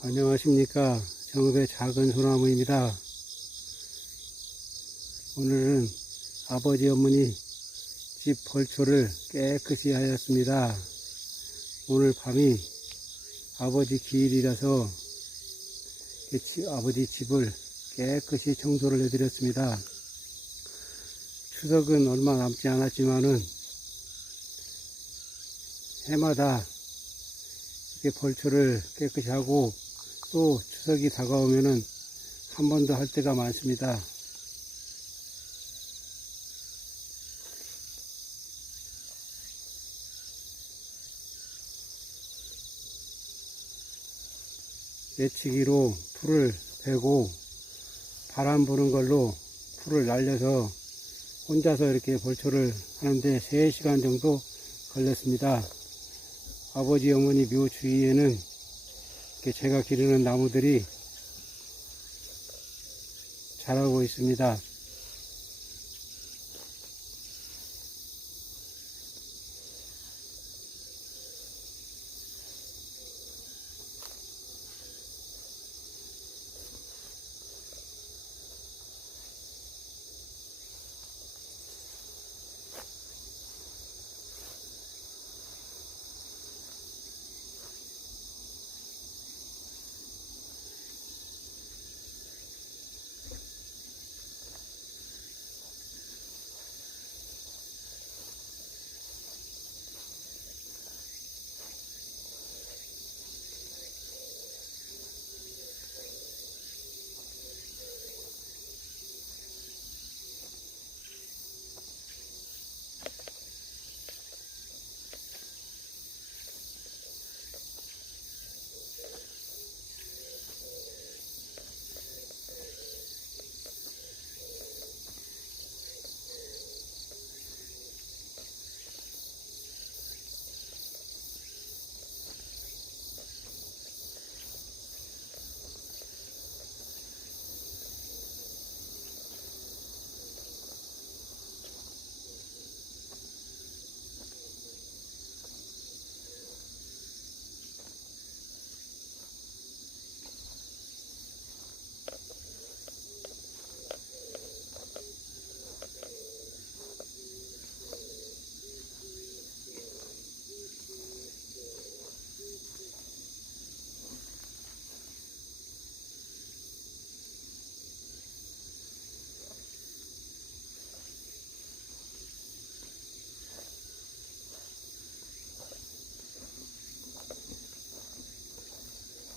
안녕하십니까. 정읍의 작은 소나무입니다. 오늘은 아버지 어머니 집 벌초를 깨끗이 하였습니다. 오늘 밤이 아버지 기일이라서 이 집- 아버지 집을 깨끗이 청소를 해드렸습니다. 추석은 얼마 남지 않았지만은 해마다 이렇게 벌초를 깨끗이 하고 또 추석이 다가오면은 한 번 더 할 때가 많습니다. 예치기로 풀을 베고 바람 부는 걸로 풀을 날려서 혼자서 이렇게 벌초를 하는데 3시간 정도 걸렸습니다. 아버지 어머니 묘 주위에는 제가 기르는 나무들이 자라고 있습니다.